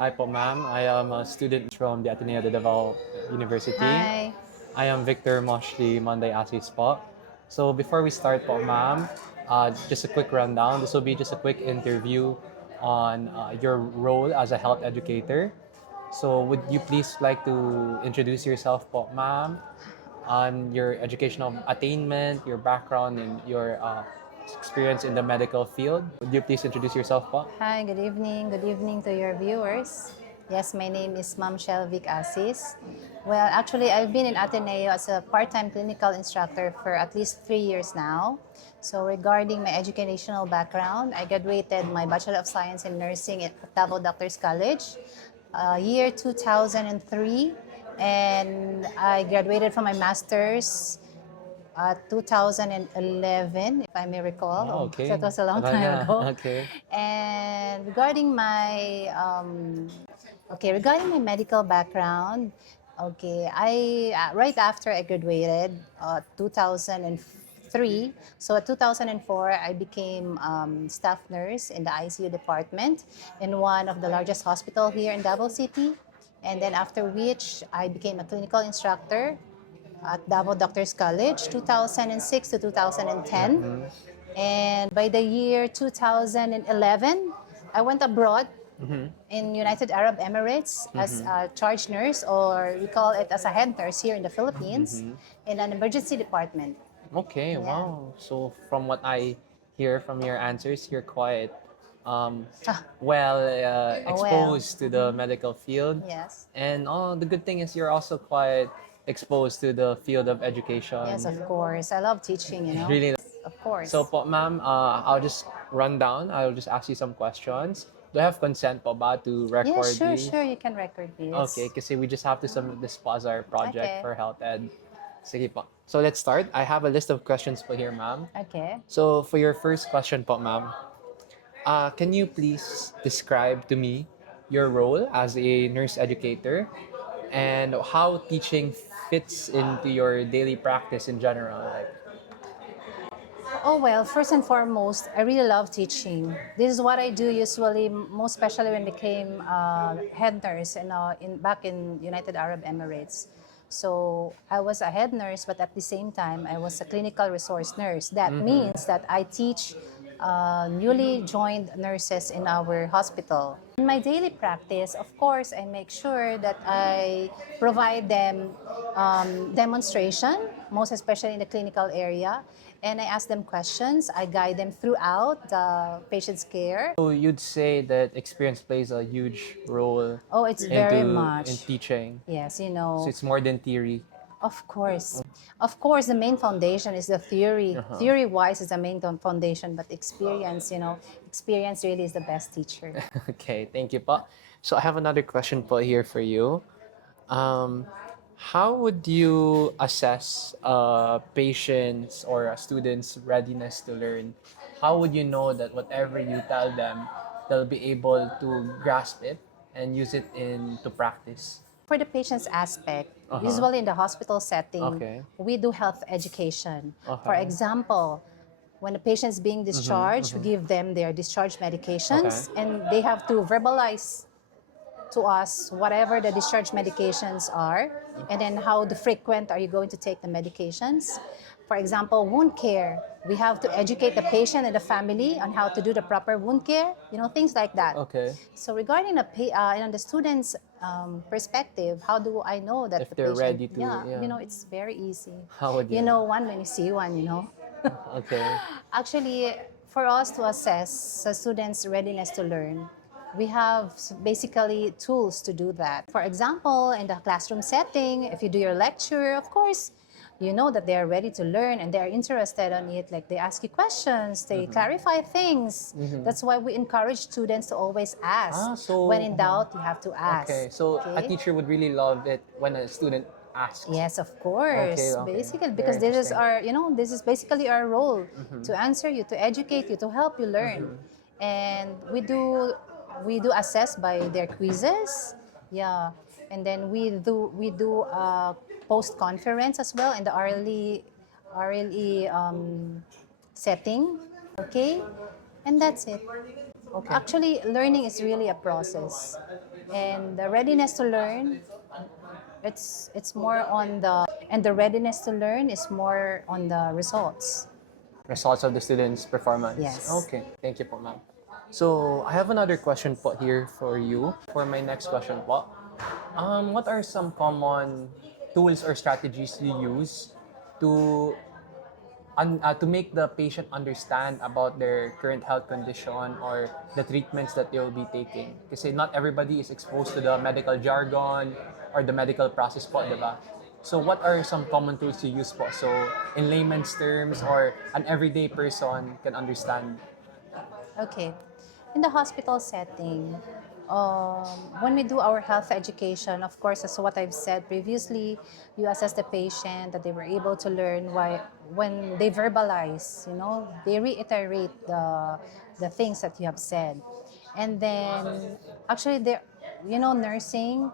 Hi po, ma'am. I am a student from the Ateneo de Davao University. Hi. I am Victor Moshley, Monday Asis po. So before we start po, ma'am, just a quick rundown. This will be just a quick interview on your role as a health educator. So would you please like to introduce yourself po, ma'am, on your educational attainment, your background, and your experience in the medical field? Would you please introduce yourself po? Hi, good evening. Good evening to your viewers. Yes, my name is Ma'am Shelvic Asis. Well, actually, I've been in Ateneo as a part-time clinical instructor for at least 3 years now. So regarding my educational background, I graduated my Bachelor of Science in Nursing at Davao Doctors College, year 2003. And I graduated from my master's 2011, if I may recall. Oh, Oh, okay. that was a long Tagal time na. ago. Okay. And regarding my medical background, okay, I right after I graduated, 2003. So at 2004, I became staff nurse in the ICU department in one of the largest hospital here in Davao City. And then after which, I became a clinical instructor at Davao Doctors College, 2006 to 2010. And by the year 2011, I went abroad in United Arab Emirates as a charge nurse, or we call it as a head nurse here in the Philippines, in an emergency department. Okay, Yeah. wow. So from what I hear from your answers, you're quite um, Ah, oh well. exposed to the medical field. Yes. And the good thing is you're also quite exposed to the field of Yes, education. of course. I love teaching, Really. Of So course. po, ma'am, I'll just run down. I'll just ask you some questions. Do I have consent po ba to Yeah, record sure, these? sure. You can record Okay, this. kasi we just have to submit this as our project Okay. for health ed. Sige po. So let's start. I have a list of questions po here, ma'am. Okay. So for your first question po, ma'am, can you please describe to me your role as a nurse educator and how teaching fits into your daily practice in general? Like, Oh, well, first and foremost, I really love teaching. This is what I do usually, most especially when I became head nurse back in United Arab Emirates. So I was a head nurse, but at the same time, I was a clinical resource nurse. That means that I teach newly joined nurses in our hospital. In my daily practice, of course, I make sure that I provide them demonstration, most especially in the clinical area, and I ask them questions. I guide them throughout the patient's care. so you'd say that experience plays a huge role Oh, it's very in much. teaching. Yes, So it's more than theory. of course. Of course, the main foundation is the theory. Uh-huh. Theory-wise is the main foundation, but experience really is the best teacher. Okay, thank you po. So I have another question po here for you. Um, how would you assess a patient's or a student's readiness to learn? How would you know that whatever you tell them, they'll be able to grasp it and use it into practice? For the patient's aspect, Uh-huh. usually in the hospital setting, Okay. we do health education. For Okay. example, when the patient is being discharged, we give them their discharge Okay. medications, and they have to verbalize to us whatever the discharge medications are, and then how the frequent are you going to take the medications. For example, wound care, we have to educate the patient and the family on how to do the proper wound care, things like that. Okay. So regarding the student's perspective, how do I know that If the they're patient? ready to, Yeah, yeah. it's very easy. How would You you? know one when you see one. Okay. Actually, for us to assess a student's readiness to learn, we have basically tools to do that. For example, in the classroom setting, if you do your lecture, of course, you know that they are ready to learn and they are interested on it. Like they ask you questions, they clarify things. That's why we encourage students to always ask. Ah, so When in doubt, you have to okay. ask. So a Okay? teacher would really love it when a student asks. Yes, of Okay, course. okay. Basically, Very because interesting. this is basically our role to answer you, to educate you, to help you learn. And we do assess by their quizzes. Yeah. And then we do post conference as well in the RLE setting. Okay? And that's it. Okay. Actually, learning is really a process. And the readiness to learn, it's more on the readiness to learn is more on the results. Results of the students' performance. Yes. Okay, thank you po, ma'am. So, I have another question po here for you. For my next question po, what are some common tools or strategies you use to to make the patient understand about their current health condition or the treatments that they will be taking? Kasi not everybody is exposed to the medical jargon or the medical process po, di ba? So what are some common tools you use po? So in layman's terms or an everyday person can understand. Okay. In the hospital setting, when we do our health education, of course, as what I've said previously, you assess the patient that they were able to learn why when they verbalize, they reiterate the things that you have said. And then actually there, nursing,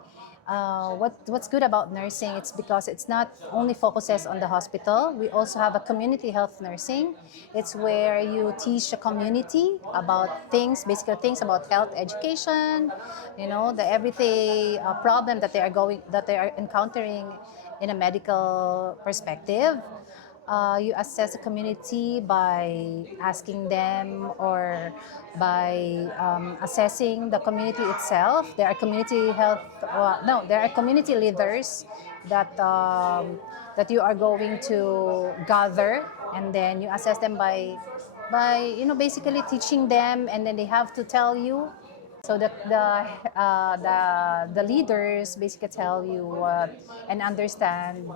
what's good about nursing, it's because it's not only focuses on the hospital. We also have a community health nursing. It's where you teach the community about things, basically things about health education, the everyday problem that they are encountering in a medical perspective. You assess the community by asking them or by assessing the community itself. There are community health, no, there are community leaders that you are going to gather, and then you assess them by basically teaching them, and then they have to tell you. So the leaders basically tell you and understand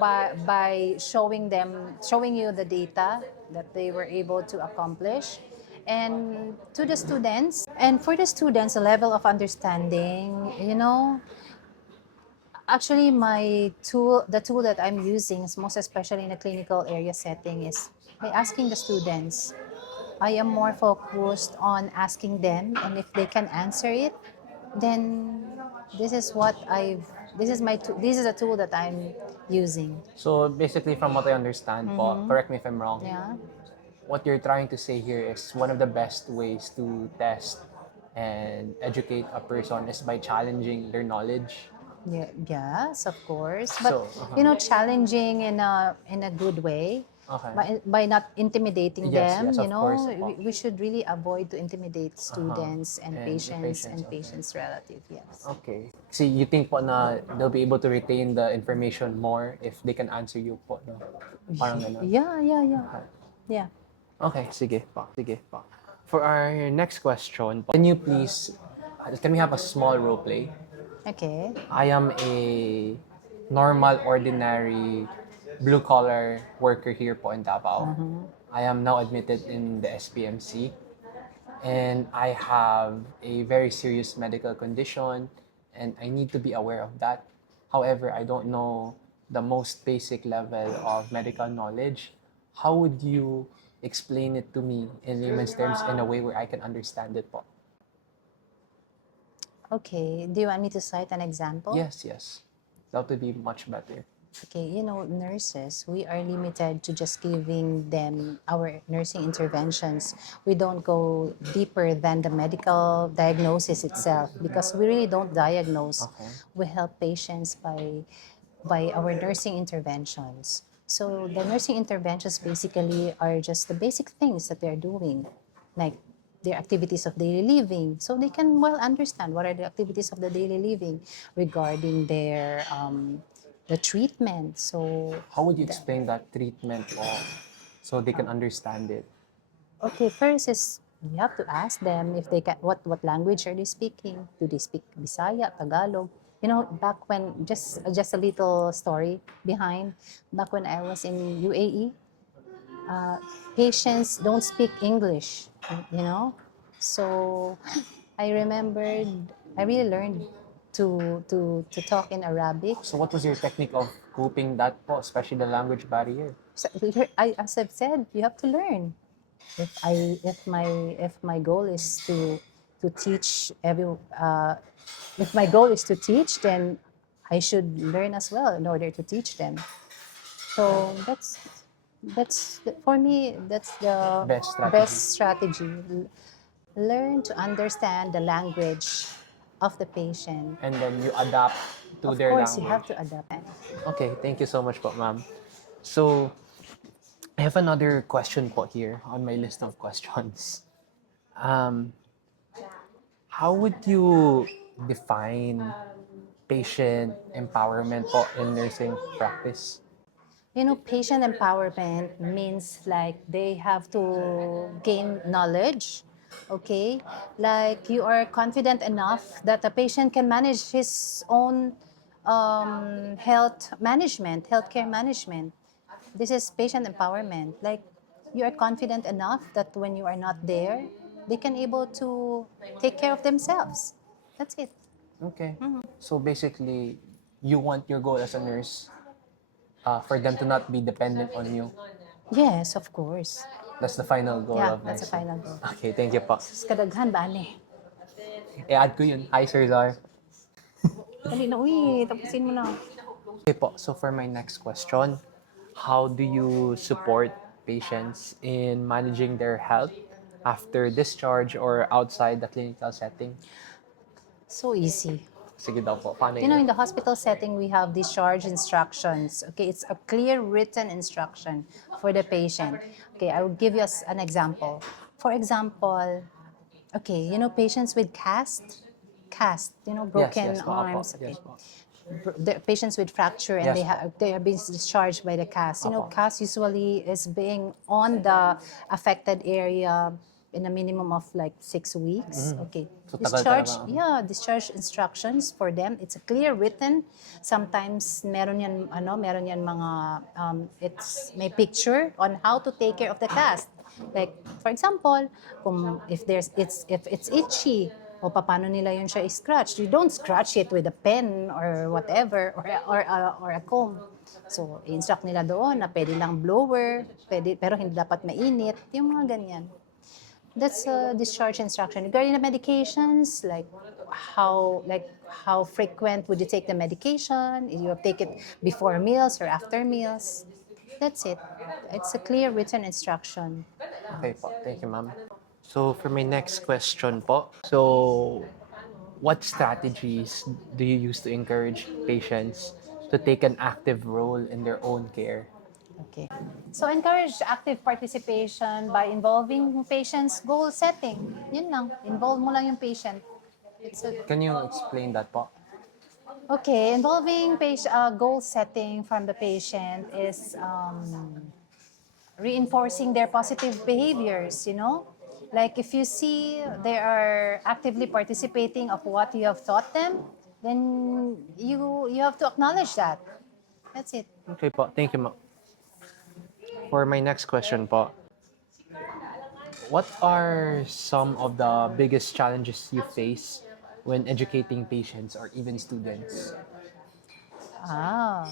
by showing you the data that they were able to accomplish. And to the students, and for the students, a level of understanding, actually the tool that I'm using is most especially in a clinical area setting is by asking the students. I am more focused on asking them, and if they can answer it, then this is what I've this is a tool that I'm using. So basically from what I understand po, correct me if I'm wrong, Yeah. what you're trying to say here is one of the best ways to test and educate a person is by challenging their knowledge. Yeah, yes, of course. But So, challenging in a good way, okay. by not intimidating Yes, them. yes, of course. We should really avoid to intimidate students and And the patients and okay. patients' relative. Yes. Okay. So you think po na they'll be able to retain the information more if they can answer you po, no? Parang ganun. Yeah, yeah, yeah, Okay. yeah. Okay, sige pa. Sige pa. For our next question, can you please, can we have a small role play? Okay. I am a normal, ordinary, blue-collar worker here po in Davao. I am now admitted in the SPMC, and I have a very serious medical condition, and I need to be aware of that. However, I don't know the most basic level of medical knowledge. How would you explain it to me in layman's terms in a way where I can understand it po? Okay. Do you want me to cite an example? Yes, yes. That would be much better. Okay, nurses, we are limited to just giving them our nursing interventions. We don't go deeper than the medical diagnosis itself because we really don't diagnose. Okay. We help patients by our nursing interventions. So the nursing interventions basically are just the basic things that they're doing, like their activities of daily living. So they can well understand what are the activities of the daily living regarding their the treatment. So How would you explain that treatment po so they can understand it? okay, first is you have to ask them if they can what language are they speaking? Do they speak Bisaya, Tagalog? Back when just a little story behind, back when I was in UAE, patients don't speak English, you know. So I remembered I really learned to talk in Arabic. So what was your technique of coping that po, especially the language barrier? So, as I've said, you have to learn. If my goal is to teach if my goal is to teach, then I should learn as well in order to teach them. So for me, that's the Best strategy. best strategy. Learn to understand the language of the patient. And then you adapt to Of their course, you have language. to adapt. Okay, thank you so much po, ma'am. So, I have another question po here on my list of questions. Um, how would you define patient empowerment po in nursing practice? You know, patient empowerment means like they have to gain knowledge, okay? Like you are confident enough that the patient can manage his own healthcare management. This is patient empowerment. Like you are confident enough that when you are not there, they can able to take care of themselves. That's it. Okay. So basically, you want your goal as a nurse for them to not be dependent on you. Yes, of course. That's the final goal Yeah, of that's a nursing. final goal. Okay, thank you po. Sus, kadaghan ba, ane? I-add ko yun. Hi, Sir Zar. Dali na, uy, tapusin mo na. Okay po, so for my next question, how do you support patients in managing their health after discharge or outside the clinical setting? So easy. Sige daw po, paano You know, yun? in the hospital setting, we have discharge instructions. Okay, it's a clear written instruction for the patient. Okay, I will give you an example. For example, okay, you know, patients with Yes, broken yes po, opo. arms. Okay, Yes po. the patients with fracture and Yes po. they are being discharged by the cast. You know, Opo. cast usually is being on the affected area in a minimum of like 6 weeks. Okay. So tagal talaga. Discharge instructions for them. It's a clear written. Sometimes meron yan mga it's may picture on how to take care of the cast. Like for example, kung if it's itchy, o paano nila yun siya i-scratch. You don't scratch it with a pen or whatever or a comb. So, i-instruct nila doon na pwede lang blower, pero hindi dapat mainit, yung mga ganyan. That's a discharge instruction. Regarding the medications, how frequent would you take the medication? If you take it before meals or after meals. That's it. It's a clear written instruction. Okay po, thank you ma'am. So for my next question po, so what strategies do you use to encourage patients to take an active role in their own care? Okay. So encourage active participation by involving patients goal setting. Yun lang. Involve mo lang yung patient. So, Can you explain that po? okay, involving goal setting from the patient is reinforcing their positive behaviors, you know? Like if you see they are actively participating of what you have taught them, then you have to acknowledge that. That's it. Okay po, thank you ma'am. For my next question po, what are some of the biggest challenges you face when educating patients or even students? Ah,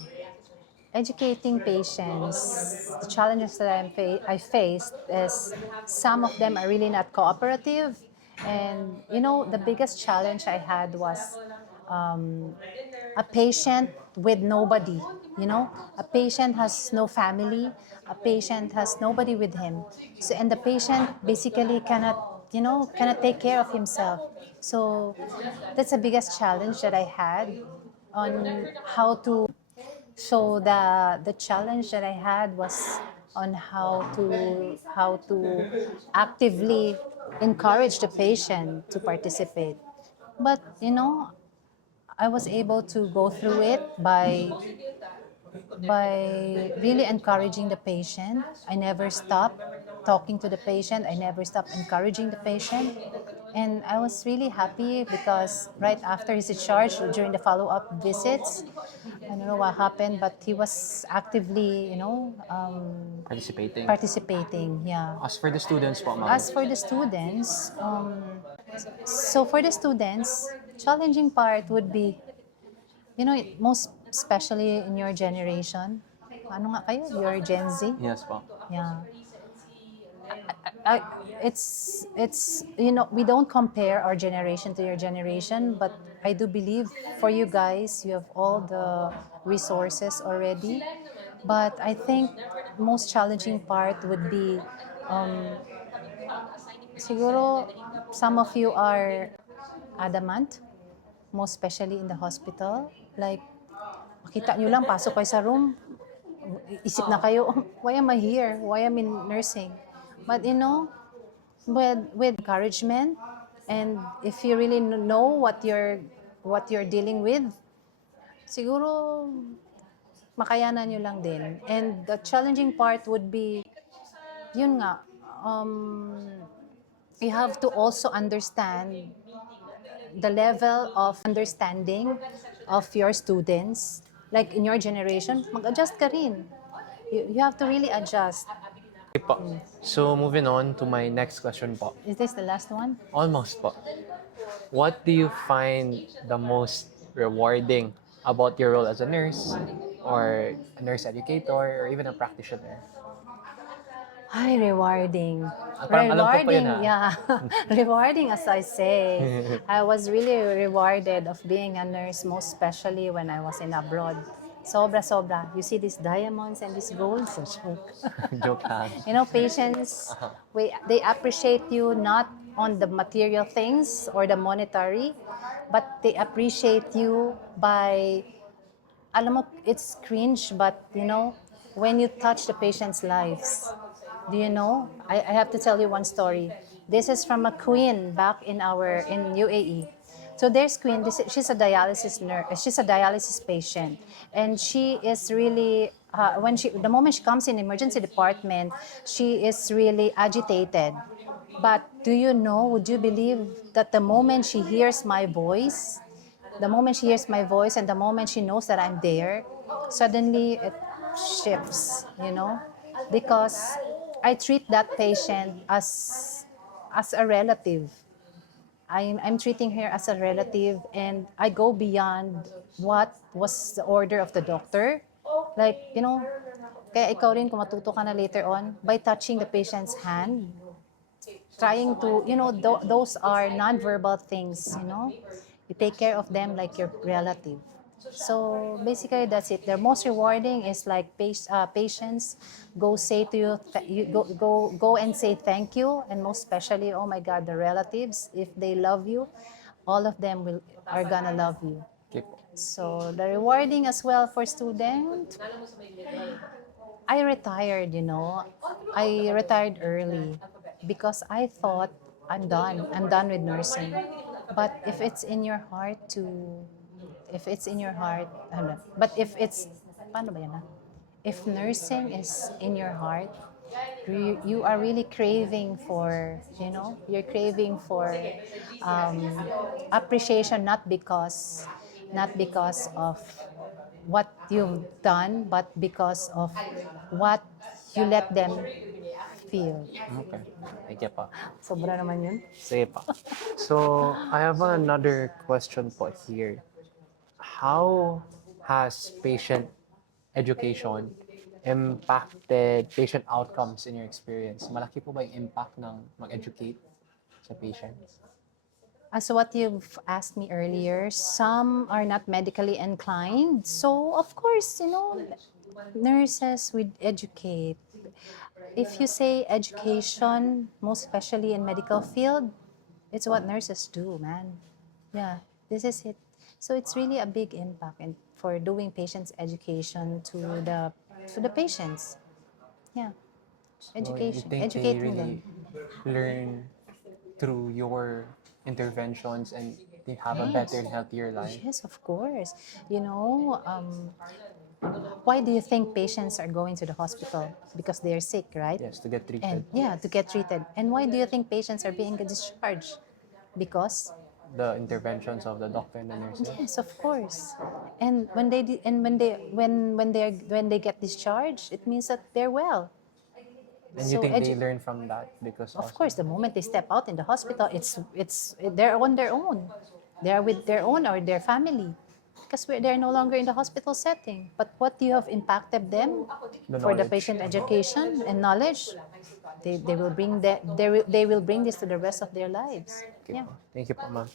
educating patients, the challenges that I faced is some of them are really not cooperative. And, you know, the biggest challenge I had was a patient with nobody, you know, a patient has no family, a patient has nobody with him. So, and the patient basically cannot take care of himself. So that's the biggest challenge that I had on how to so the challenge that I had was on how to actively encourage the patient to participate. But you know, I was able to go through it by really encouraging the patient. I never stopped talking to the patient. I never stopped encouraging the patient. And I was really happy because right after his discharge, during the follow-up visits, I don't know what happened, but he was actively, Participating. participating. Yeah. As for the students po, ma'am. As for the students, so for the students, challenging part would be, you know, most especially in your generation. Ano nga kayo? Your Gen Z? Yes po. Yeah. I, it's you know, we don't compare our generation to your generation, but I do believe for you guys, you have all the resources already. But I think most challenging part would be siguro some of you are adamant, most especially in the hospital. Like, makita nyo lang, pasok kayo sa room, isip na kayo, "Oh, why am I here? Why am I in nursing?" But with encouragement, and if you really know what you're dealing with, siguro makayanan nyo lang din. And the challenging part would be, yun nga, you have to also understand the level of understanding of your students. Like in your generation, mag-adjust ka rin. You have to really adjust. Okay po. So, moving on to my next question po. Is this the last one? Almost po. What do you find the most rewarding about your role as a nurse or a nurse educator or even a practitioner? Ay, rewarding. Parang alam ko po yun, Rewarding, yeah. Rewarding, as I say. I was really rewarded of being a nurse, most especially when I was in abroad. Sobra, sobra. You see these diamonds and these golds? Joke. Joke lang. Patients, they appreciate you not on the material things or the monetary, but they appreciate you by, alam mo, it's cringe, but when you touch the patient's lives. Do you know? I have to tell you one story. This is from a queen back in UAE. So there's Queen. She's a dialysis nurse. She's a dialysis patient, and she is really the moment she comes in emergency department, she is really agitated. But do you know? Would you believe that the moment she hears my voice, and the moment she knows that I'm there, suddenly it shifts, because I treat that patient as a relative. I'm treating her as a relative, and I go beyond what was the order of the doctor. Like, kaya ikaw rin kung matuto ka na later on, by touching the patient's hand, trying to, those are non-verbal things, You take care of them like your relative. So basically, that's it. The most rewarding is like patients go say to you, you go and say thank you, and most especially, oh my God, the relatives, if they love you, all of them are gonna love you. Okay po. So the rewarding as well for student, I retired, I retired early because I thought I'm done. I'm done with nursing. But if it's in your heart if it's in your heart, ano, but if it's, paano ba yan? If nursing is in your heart, you are really craving for, you're craving for appreciation, not because of what you've done, but because of what you let them feel. Okay. Thank you po. Sobra naman yun. Sige po. So, I have another question po here. How has patient education impacted patient outcomes in your experience? Malaki po ba yung impact ng mag-educate sa patients? As what you've asked me earlier, some are not medically inclined. So, of course, nurses would educate. If you say education, most especially in medical field, it's what nurses do, man. Yeah, this is it. So it's really a big impact for doing patients' education to the patients. Yeah, So, you education, think they educating really them. learn through your interventions and they have a better and healthier life? Yes, of course. Why do you think patients are going to the hospital? Because they're sick, right? Yes, to get treated. And yeah, to get treated. And why do you think patients are being discharged? Because The interventions of the doctor and the nurses. yes, of course. And when they get discharged, it means that they're well. And you So think they learn from that because of course, the moment they step out in the hospital, it's they're on their own. They are with their own or their family, because they're no longer in the hospital setting. But what you have impacted them The for the knowledge. patient education and knowledge, they will bring that they will bring this to the rest of their lives. Okay Yeah. po. Thank you po, ma'am.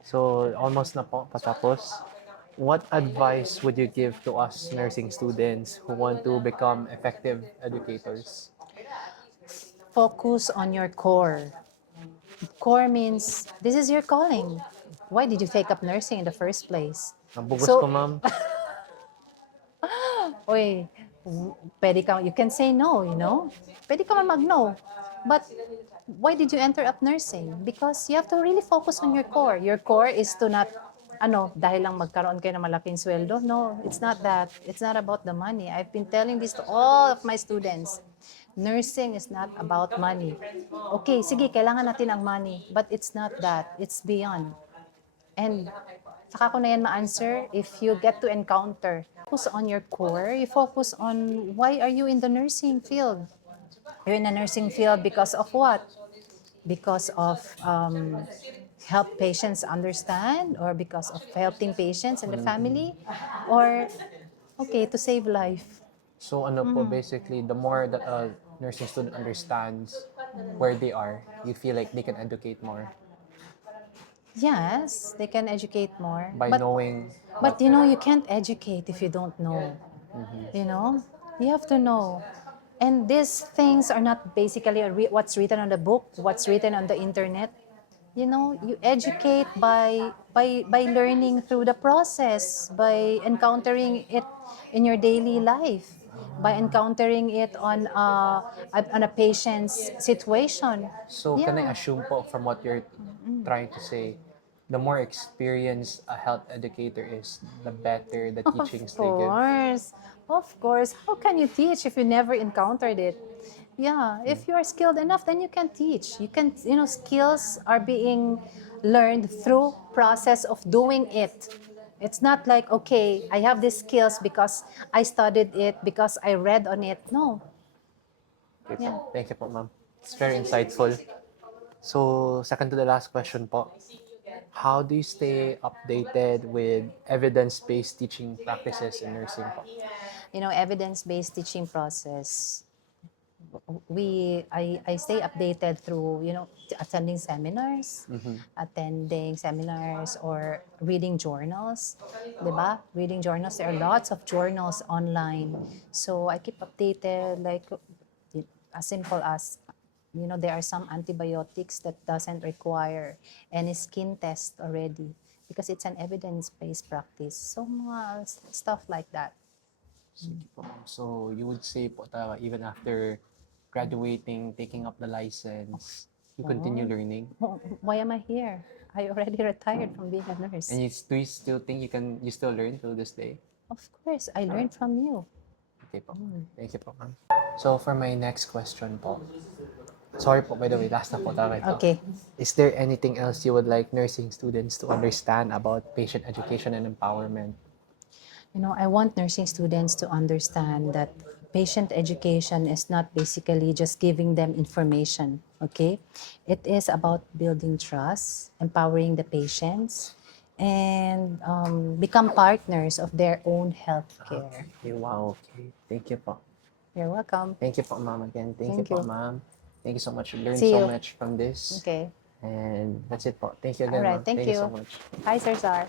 So, almost na po, patapos. What advice would you give to us nursing students who want to become effective educators? Focus on your core. Core means this is your calling. why did you take up nursing in the first place? Nabugos So, ko, ma'am. Oy, pwede ka, you can say no, you know? Pwede ka man mag-no. But why did you enter up nursing? Because you have to really focus on your core. Your core is to not, dahil lang magkaroon kayo ng malaking sweldo. No, it's not that. It's not about the money. I've been telling this to all of my students. Nursing is not about money. Okay, sige, kailangan natin ang money. But it's not that. It's beyond. And saka ko na yan ma-answer if you get to encounter. Focus on your core. You focus on why are you in the nursing field? You're in the nursing field because of what? Because of help patients understand, or because of helping patients and the family, or okay, to save life. So ano po, basically, the more that a nursing student understands where they are, you feel like they can educate more Yes, they can educate more. by knowing But you can't educate if you don't know. You know, you have to know. And these things are not basically what's written on the book, what's written on the internet. You educate by learning through the process, by encountering it in your daily life, by encountering it on a patient's situation. So can I Yeah. assume po from what you're trying to say, the more experienced a health educator is, the better the teachings they give? Of course. How can you teach if you never encountered it? Yeah, if you are skilled enough, then you can teach. Skills are being learned through process of doing it. It's not like, okay, I have these skills because I studied it, because I read on it. No. Okay Yeah. po. Thank you po, ma'am. It's very insightful. So, second to the last question po. How do you stay updated with evidence-based teaching practices in nursing po? Evidence-based teaching process. I stay updated through attending seminars, or reading journals, 'di ba? Reading journals, there are lots of journals online. So I keep updated, like as simple as there are some antibiotics that doesn't require any skin test already because it's an evidence-based practice. So mga stuff like that. Sige po, ma'am. So, you would say po talaga, even after graduating, taking up the license, you continue learning? Why am I here? I already retired from being a nurse. And do you still think you still learn till this day? Of course, I learned from you. Okay po. Thank you po, ma'am. So, for my next question po. Sorry po, by the way, last na po talaga ito. Okay. Is there anything else you would like nursing students to understand about patient education and empowerment? I want nursing students to understand that patient education is not basically just giving them information, okay? It is about building trust, empowering the patients, and become partners of their own healthcare. Okay, wow, okay. Thank you po. You're welcome. Thank you po, ma'am, again. Thank you Thank po, you. ma'am. Thank you so much. We learned See so you. much from this. Okay. And that's it po. Thank you again, All right, ma'am. thank Thank you you. so much. Hi, Sir Zar.